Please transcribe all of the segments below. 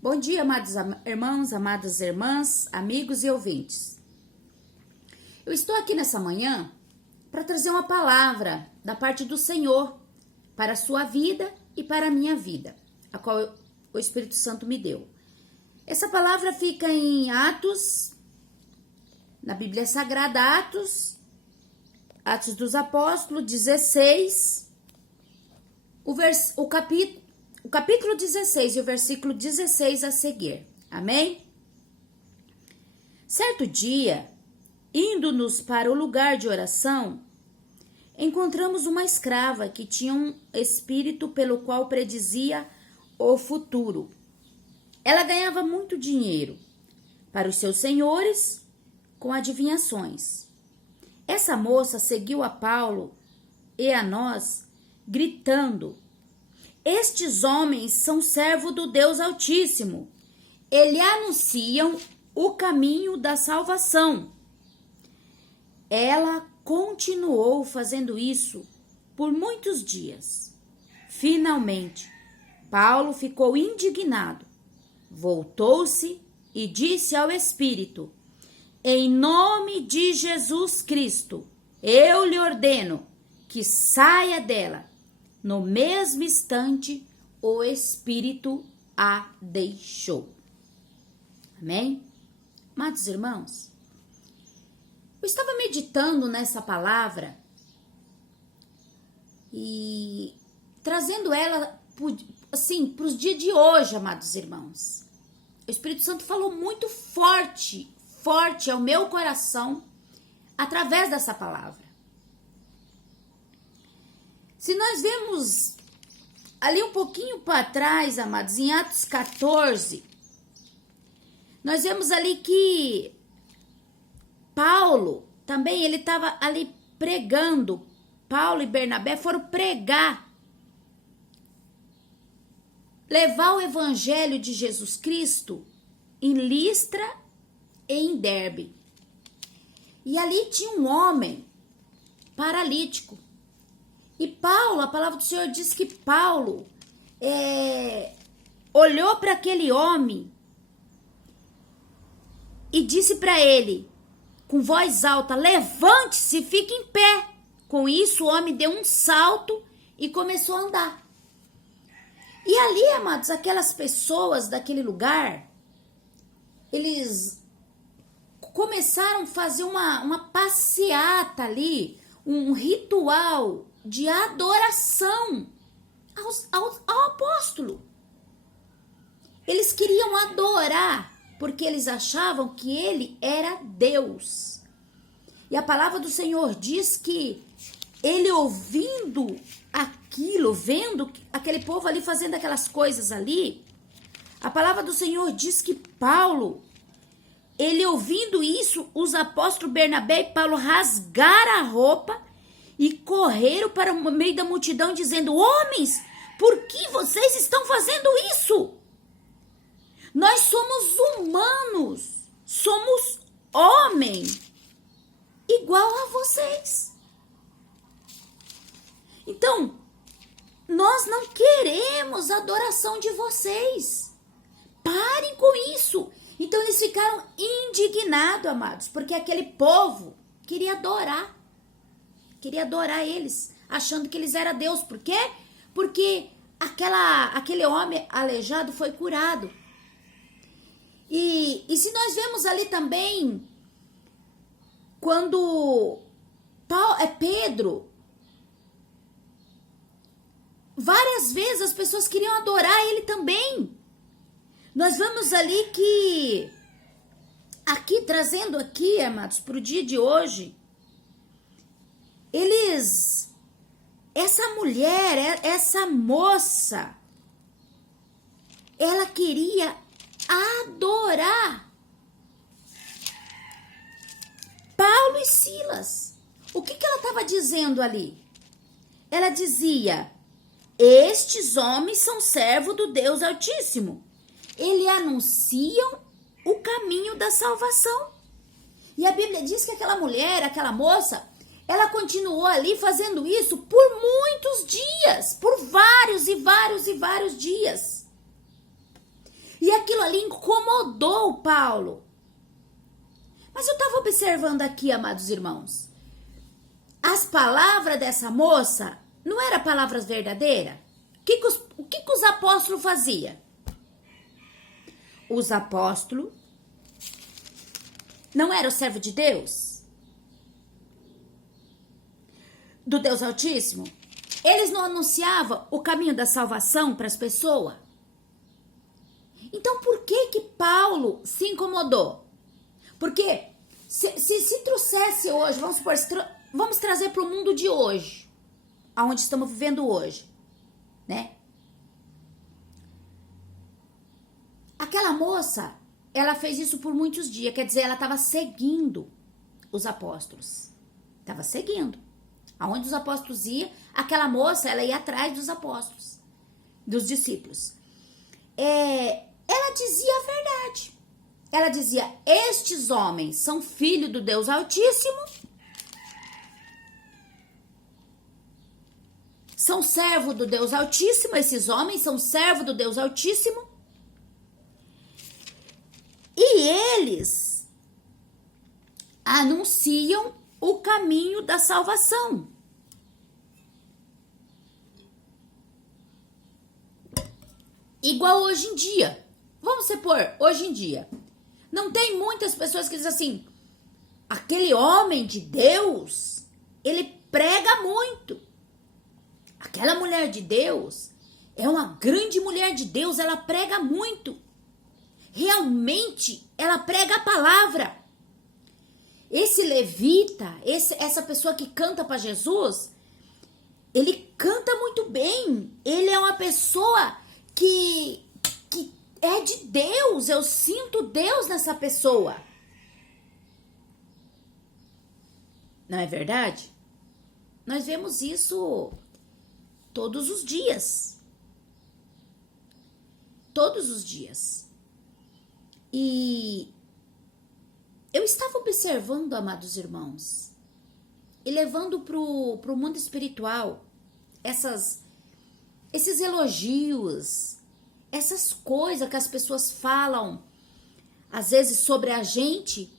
Bom dia, amados irmãos, amadas irmãs, amigos e ouvintes. Eu estou aqui nessa manhã para trazer uma palavra da parte do Senhor para a sua vida e para a minha vida, a qual o Espírito Santo me deu. Essa palavra fica em Atos, na Bíblia Sagrada, Atos dos Apóstolos 16, o capítulo 16 e o versículo 16 a seguir. Amém? Certo dia, indo-nos para o lugar de oração, encontramos uma escrava que tinha um espírito pelo qual predizia o futuro. Ela ganhava muito dinheiro para os seus senhores com adivinhações. Essa moça seguiu a Paulo e a nós, gritando: estes homens são servos do Deus Altíssimo. Eles anunciam o caminho da salvação. Ela continuou fazendo isso por muitos dias. Finalmente, Paulo ficou indignado. Voltou-se e disse ao Espírito: em nome de Jesus Cristo, eu lhe ordeno que saia dela. No mesmo instante, o Espírito a deixou. Amém? Amados irmãos, eu estava meditando nessa palavra e trazendo ela assim para os dias de hoje, amados irmãos. O Espírito Santo falou muito forte ao meu coração através dessa palavra. Se nós vemos ali um pouquinho para trás, amados, em Atos 14, nós vemos ali que Paulo também, ele estava ali pregando. Paulo e Bernabé foram pregar, levar o evangelho de Jesus Cristo em Listra e em Derbe. E ali tinha um homem paralítico. E Paulo, a palavra do Senhor diz que Paulo olhou para aquele homem e disse para ele, com voz alta: levante-se e fique em pé. Com isso, o homem deu um salto e começou a andar. E ali, amados, aquelas pessoas daquele lugar, eles começaram a fazer uma passeata ali, um ritual de adoração ao apóstolo. Eles queriam adorar, porque eles achavam que ele era Deus. E a palavra do Senhor diz que ele, ouvindo aquilo, vendo aquele povo ali fazendo aquelas coisas ali, a palavra do Senhor diz que Paulo, ele ouvindo isso, os apóstolos Bernabé e Paulo rasgaram a roupa e correram para o meio da multidão dizendo: homens, por que vocês estão fazendo isso? Nós somos humanos, somos homens, igual a vocês. Então, nós não queremos a adoração de vocês. Parem com isso. Então, eles ficaram indignados, amados, porque aquele povo queria adorar eles, achando que eles eram Deus. Por quê? Porque aquele homem aleijado foi curado. E se nós vemos ali também, quando Pedro, várias vezes as pessoas queriam adorar ele também. Nós vemos ali que, trazendo aqui, amados, para o dia de hoje, essa mulher, essa moça, ela queria adorar Paulo e Silas. O que ela estava dizendo ali? Ela dizia: estes homens são servos do Deus Altíssimo. Eles anunciam o caminho da salvação. E a Bíblia diz que aquela mulher, aquela moça, ela continuou ali fazendo isso por muitos dias, por vários e vários e vários dias. E aquilo ali incomodou o Paulo. Mas eu estava observando aqui, amados irmãos, as palavras dessa moça não eram palavras verdadeiras? O que os apóstolos faziam? Os apóstolos não eram servo de Deus? Do Deus Altíssimo? Eles não anunciavam o caminho da salvação para as pessoas? Então, por que Paulo se incomodou? Porque se trouxesse hoje, vamos supor, vamos trazer para o mundo de hoje, aonde estamos vivendo hoje, né? Aquela moça, ela fez isso por muitos dias, quer dizer, ela estava seguindo os apóstolos. Estava seguindo. Aonde os apóstolos iam, aquela moça, ela ia atrás dos apóstolos, dos discípulos. Ela dizia a verdade. Ela dizia, estes homens são filhos do Deus Altíssimo, são servos do Deus Altíssimo, esses homens são servos do Deus Altíssimo, e eles anunciam o caminho da salvação. Igual hoje em dia. Vamos supor, hoje em dia. Não tem muitas pessoas que dizem assim, aquele homem de Deus, ele prega muito. Aquela mulher de Deus é uma grande mulher de Deus, ela prega muito. Realmente, ela prega a palavra. Esse levita, essa pessoa que canta para Jesus, ele canta muito bem. Ele é uma pessoa que é de Deus. Eu sinto Deus nessa pessoa. Não é verdade? Nós vemos isso todos os dias. Todos os dias. E eu estava observando, amados irmãos, e levando pro mundo espiritual esses elogios, essas coisas que as pessoas falam, às vezes, sobre a gente,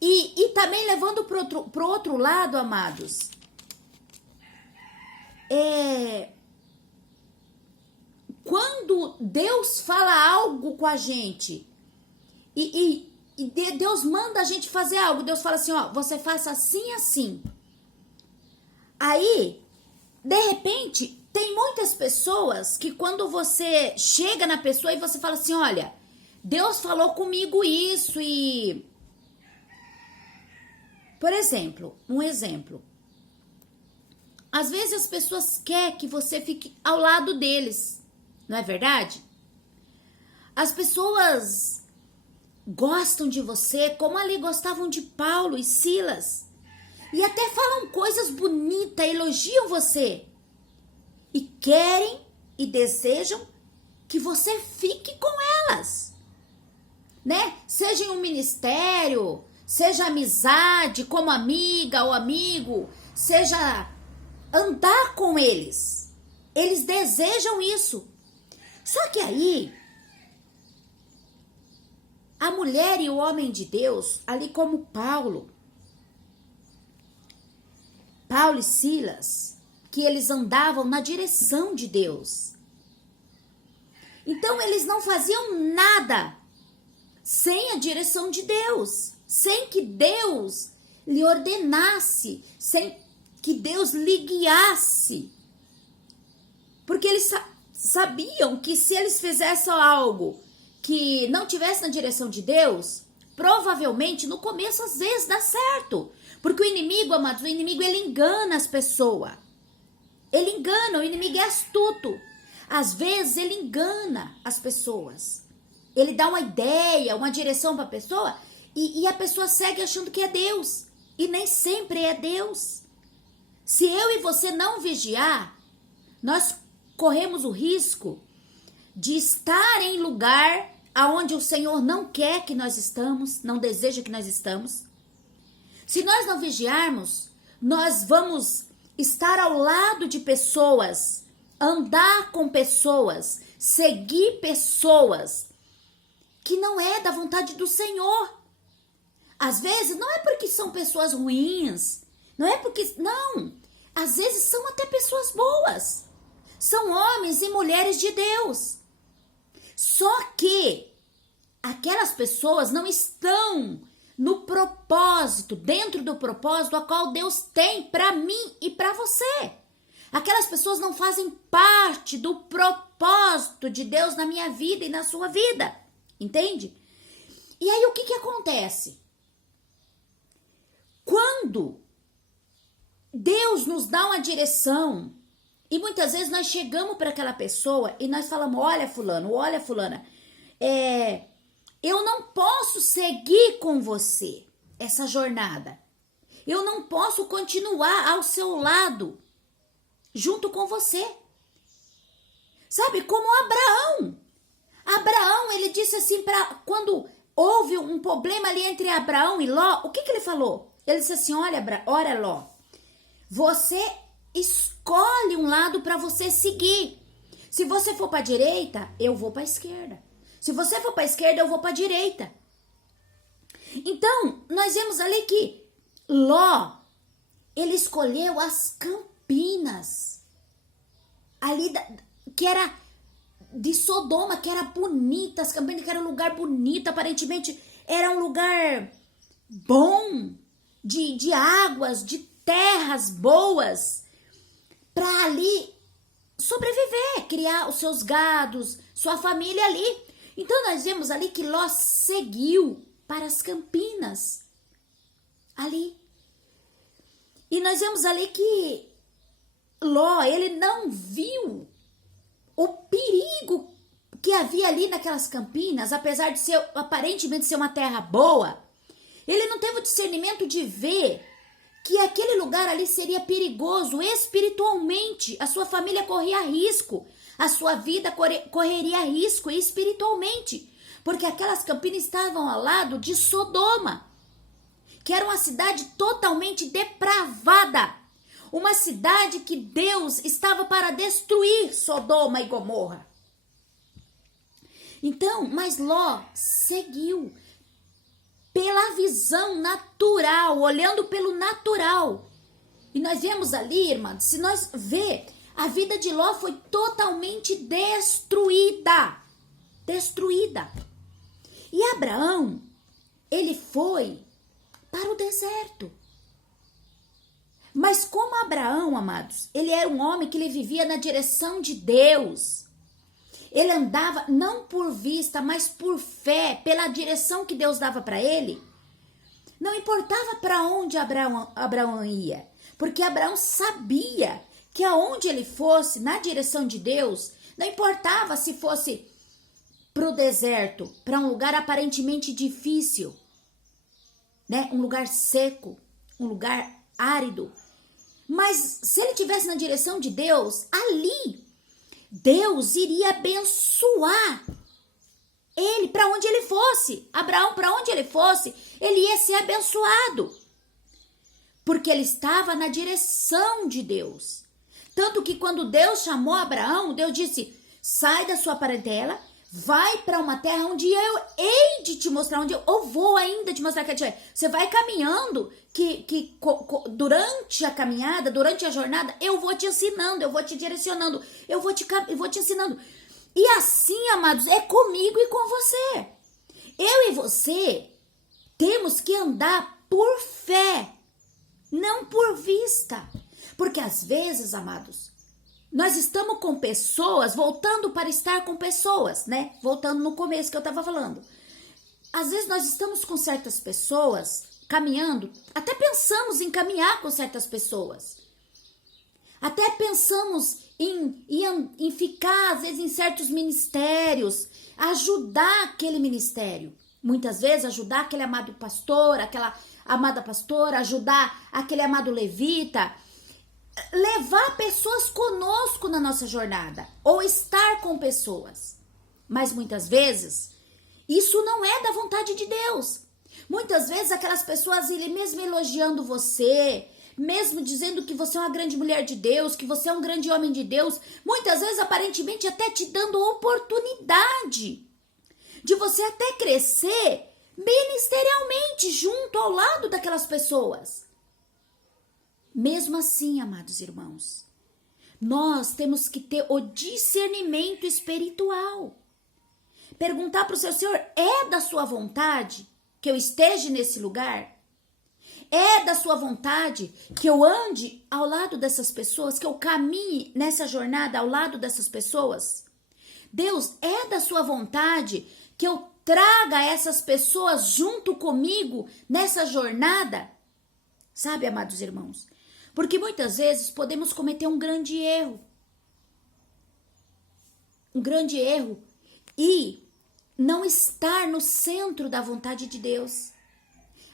e também levando pro outro lado, amados, quando Deus fala algo com a gente, e Deus manda a gente fazer algo, Deus fala assim, ó, você faça assim, assim. Aí, de repente, tem muitas pessoas que quando você chega na pessoa e você fala assim, olha, Deus falou comigo isso e... Por exemplo, um exemplo. Às vezes as pessoas querem que você fique ao lado deles, não é verdade? As pessoas gostam de você, como ali gostavam de Paulo e Silas. E até falam coisas bonitas, elogiam você. E querem e desejam que você fique com elas. Né? Seja em um ministério, seja amizade, como amiga ou amigo, seja andar com eles. Eles desejam isso. Só que aí, a mulher e o homem de Deus, ali como Paulo e Silas, que eles andavam na direção de Deus. Então, eles não faziam nada sem a direção de Deus, sem que Deus lhe ordenasse, sem que Deus lhe guiasse. Porque eles sabiam que se eles fizessem algo que não tivesse na direção de Deus, provavelmente no começo às vezes dá certo. Porque o inimigo, amados, ele engana as pessoas. Ele engana, o inimigo é astuto. Às vezes ele engana as pessoas. Ele dá uma ideia, uma direção para a pessoa e a pessoa segue achando que é Deus. E nem sempre é Deus. Se eu e você não vigiar, nós corremos o risco de estar em lugar aonde o Senhor não quer que nós estamos, não deseja que nós estamos. Se nós não vigiarmos, nós vamos estar ao lado de pessoas, andar com pessoas, seguir pessoas que não é da vontade do Senhor. Às vezes não é porque são pessoas ruins, não é porque... Não, às vezes são até pessoas boas. São homens e mulheres de Deus. Só que aquelas pessoas não estão no propósito, dentro do propósito a qual Deus tem para mim e para você. Aquelas pessoas não fazem parte do propósito de Deus na minha vida e na sua vida. Entende? E aí o que acontece? Quando Deus nos dá uma direção, e muitas vezes nós chegamos para aquela pessoa e nós falamos, olha fulano, olha fulana, eu não posso seguir com você essa jornada. Eu não posso continuar ao seu lado, junto com você. Sabe, como Abraão. Abraão, ele disse assim, quando houve um problema ali entre Abraão e Ló, o que ele falou? Ele disse assim, olha Ló, você escolhe um lado para você seguir. Se você for para a direita, eu vou para a esquerda. Se você for para a esquerda, eu vou para a direita. Então, nós vemos ali que Ló, ele escolheu as campinas, ali que era de Sodoma, que era bonita, as campinas que era um lugar bonito, aparentemente era um lugar bom, de águas, de terras boas, para ali sobreviver, criar os seus gados, sua família ali. Então nós vemos ali que Ló seguiu para as campinas, ali. E nós vemos ali que Ló, ele não viu o perigo que havia ali naquelas campinas, apesar de ser, aparentemente ser uma terra boa. Ele não teve o discernimento de ver que aquele lugar ali seria perigoso espiritualmente. A sua família corria risco, a sua vida correria risco espiritualmente, porque aquelas campinas estavam ao lado de Sodoma, que era uma cidade totalmente depravada, uma cidade que Deus estava para destruir Sodoma e Gomorra. Então, mas Ló seguiu pela visão natural, olhando pelo natural. E nós vemos ali, irmãos, se nós ver, a vida de Ló foi totalmente destruída. Destruída. E Abraão, ele foi para o deserto. Mas como Abraão, amados, ele era um homem que ele vivia na direção de Deus. Ele andava não por vista, mas por fé, pela direção que Deus dava para ele. Não importava para onde Abraão ia, porque Abraão sabia que aonde ele fosse, na direção de Deus, não importava se fosse para o deserto, para um lugar aparentemente difícil, né? Um lugar seco, um lugar árido. Mas se ele estivesse na direção de Deus, ali Deus iria abençoar ele para onde ele fosse. Abraão, para onde ele fosse, ele ia ser abençoado, porque ele estava na direção de Deus. Tanto que quando Deus chamou Abraão, Deus disse, sai da sua parentela, vai para uma terra onde eu hei de te mostrar, onde eu vou ainda te mostrar que é. Você vai caminhando, que durante a caminhada, durante a jornada, eu vou te ensinando, eu vou te direcionando, eu vou te ensinando. E assim, amados, é comigo e com você. Eu e você temos que andar por fé, não por vista. Porque às vezes, amados, nós estamos com pessoas, voltando para estar com pessoas, né? Voltando no começo que eu estava falando. Às vezes nós estamos com certas pessoas, caminhando, até pensamos em caminhar com certas pessoas. Até pensamos em ficar, às vezes, em certos ministérios, ajudar aquele ministério. Muitas vezes ajudar aquele amado pastor, aquela amada pastora, ajudar aquele amado levita, levar pessoas conosco na nossa jornada, ou estar com pessoas. Mas muitas vezes, isso não é da vontade de Deus. Muitas vezes aquelas pessoas, ele mesmo elogiando você, mesmo dizendo que você é uma grande mulher de Deus, que você é um grande homem de Deus, muitas vezes aparentemente até te dando oportunidade de você até crescer ministerialmente junto ao lado daquelas pessoas. Mesmo assim, amados irmãos, nós temos que ter o discernimento espiritual. Perguntar para o seu Senhor, é da sua vontade que eu esteja nesse lugar? É da sua vontade que eu ande ao lado dessas pessoas, que eu caminhe nessa jornada ao lado dessas pessoas? Deus, é da sua vontade que eu traga essas pessoas junto comigo nessa jornada? Sabe, amados irmãos, porque muitas vezes podemos cometer um grande erro. E não estar no centro da vontade de Deus.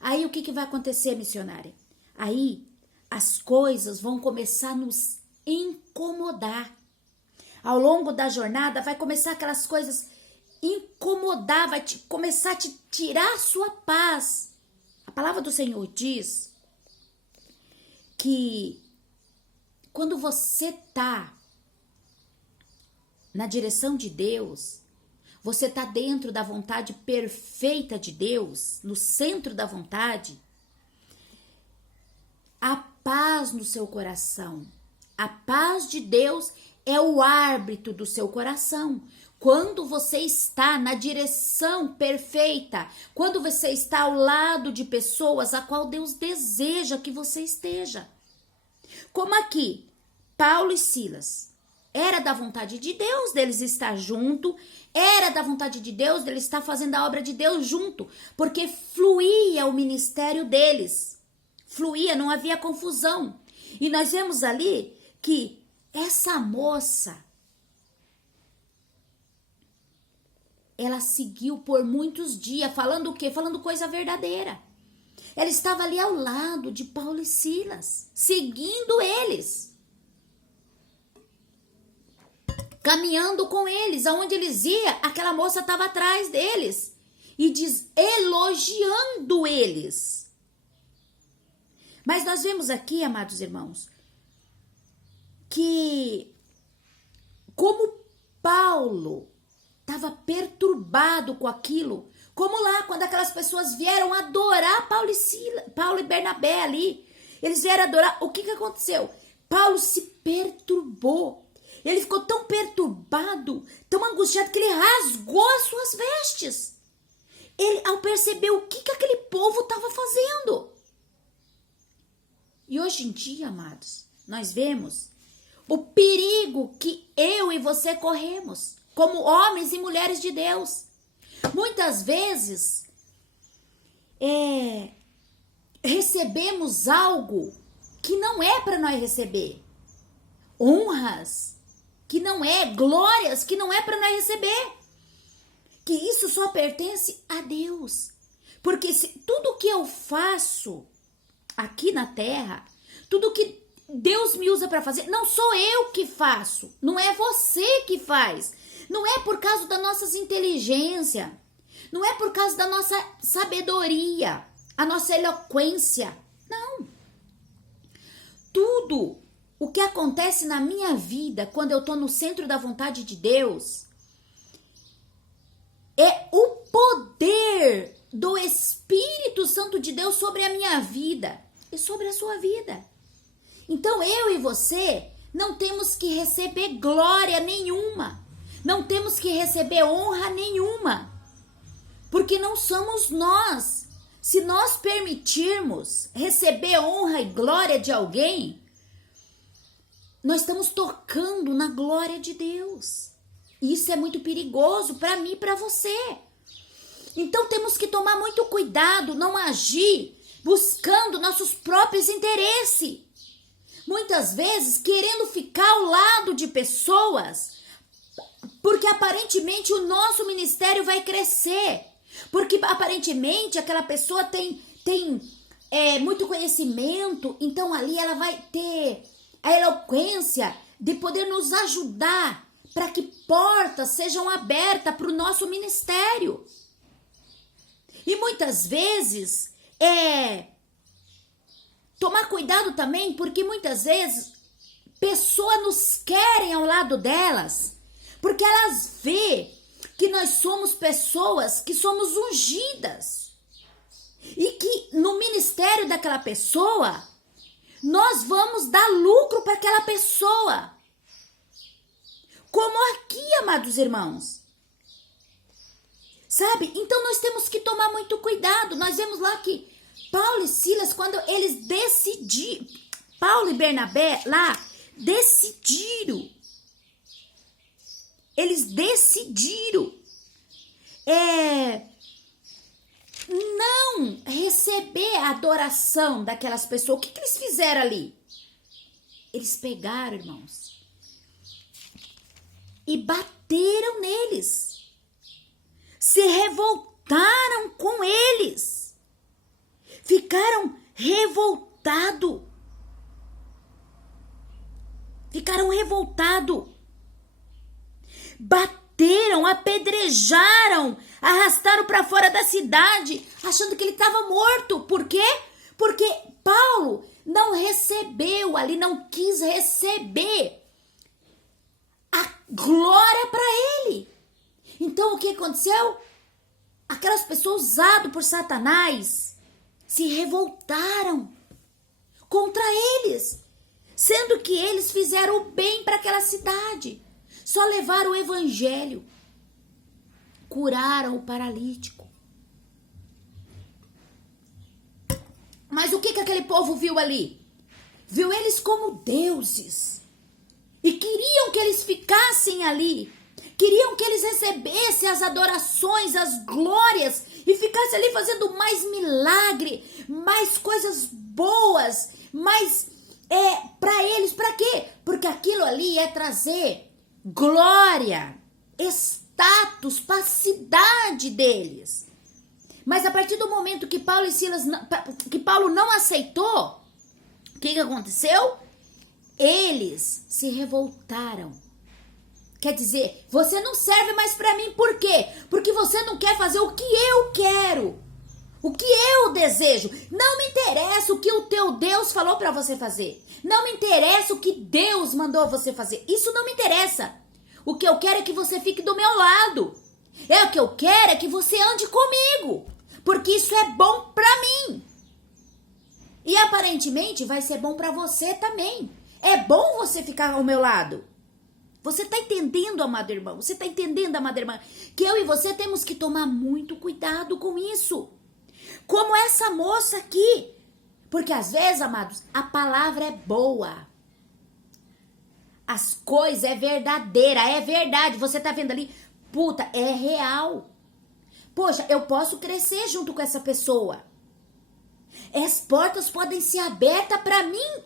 Aí o que vai acontecer, missionária? Aí as coisas vão começar a nos incomodar. Ao longo da jornada vai começar aquelas coisas incomodar, vai começar a te tirar a sua paz. A palavra do Senhor diz que quando você tá na direção de Deus, você tá dentro da vontade perfeita de Deus, no centro da vontade, a paz no seu coração. A paz de Deus é o árbitro do seu coração. Quando você está na direção perfeita, quando você está ao lado de pessoas a qual Deus deseja que você esteja. Como aqui, Paulo e Silas. Era da vontade de Deus deles estar junto, era da vontade de Deus deles estar fazendo a obra de Deus junto, porque fluía o ministério deles. Fluía, não havia confusão. E nós vemos ali que essa moça, ela seguiu por muitos dias, falando o quê? Falando coisa verdadeira. Ela estava ali ao lado de Paulo e Silas, seguindo eles. Caminhando com eles, aonde eles iam, aquela moça estava atrás deles. E elogiando eles. Mas nós vemos aqui, amados irmãos, que como Paulo estava perturbado com aquilo, como lá, quando aquelas pessoas vieram adorar Paulo e Bernabé ali, eles vieram adorar, o que aconteceu? Paulo se perturbou, ele ficou tão perturbado, tão angustiado, que ele rasgou as suas vestes, ele, ao perceber o que aquele povo estava fazendo. E hoje em dia, amados, nós vemos o perigo que eu e você corremos, como homens e mulheres de Deus. Muitas vezes recebemos algo que não é para nós receber, honras que não é, glórias que não é para nós receber, que isso só pertence a Deus. Porque tudo que eu faço aqui na terra, tudo que Deus me usa para fazer, não sou eu que faço, não é você que faz. Não é por causa da nossa inteligência, não é por causa da nossa sabedoria, a nossa eloquência, não. Tudo o que acontece na minha vida, quando eu estou no centro da vontade de Deus, é o poder do Espírito Santo de Deus sobre a minha vida e sobre a sua vida. Então eu e você não temos que receber glória nenhuma, não temos que receber honra nenhuma, porque não somos nós. Se nós permitirmos receber honra e glória de alguém, nós estamos tocando na glória de Deus. Isso é muito perigoso para mim e para você. Então temos que tomar muito cuidado, não agir buscando nossos próprios interesses. Muitas vezes querendo ficar ao lado de pessoas, porque aparentemente o nosso ministério vai crescer, porque aparentemente aquela pessoa tem muito conhecimento, então ali ela vai ter a eloquência de poder nos ajudar para que portas sejam abertas para o nosso ministério. E muitas vezes tomar cuidado também, porque muitas vezes pessoas nos querem ao lado delas, porque elas vê que nós somos pessoas que somos ungidas. E que no ministério daquela pessoa, nós vamos dar lucro para aquela pessoa. Como aqui, amados irmãos. Sabe? Então nós temos que tomar muito cuidado. Nós vemos lá que Paulo e Silas, quando eles decidiram, Paulo e Bernabé lá decidiram. Eles decidiram não receber a adoração daquelas pessoas. O que eles fizeram ali? Eles pegaram, irmãos, e bateram neles. Se revoltaram com eles. Ficaram revoltados. Bateram, apedrejaram, arrastaram para fora da cidade, achando que ele estava morto. Por quê? Porque Paulo não recebeu ali, não quis receber a glória para ele. Então o que aconteceu? Aquelas pessoas usadas por Satanás se revoltaram contra eles, sendo que eles fizeram o bem para aquela cidade. Só levaram o evangelho, curaram o paralítico. Mas o que aquele povo viu ali? Viu eles como deuses. E queriam que eles ficassem ali. Queriam que eles recebessem as adorações, as glórias. E ficassem ali fazendo mais milagre, mais coisas boas. Mais para eles, para quê? Porque aquilo ali é trazer glória, status, para a cidade deles. Mas a partir do momento que Paulo não aceitou, o que aconteceu? Eles se revoltaram. Quer dizer, você não serve mais para mim, por quê? Porque você não quer fazer o que eu quero, o que eu desejo. Não me interessa o que o teu Deus falou para você fazer. Não me interessa o que Deus mandou você fazer. Isso não me interessa. O que eu quero é que você fique do meu lado. O que eu quero é que você ande comigo. Porque isso é bom para mim. E aparentemente vai ser bom para você também. É bom você ficar ao meu lado. Você tá entendendo, amado irmão? Você tá entendendo, amada irmã? Que eu e você temos que tomar muito cuidado com isso. Como essa moça aqui. Porque às vezes, amados, a palavra é boa. As coisas é verdadeira, é verdade. Você tá vendo ali? Puta, é real. Poxa, eu posso crescer junto com essa pessoa. As portas podem ser abertas para mim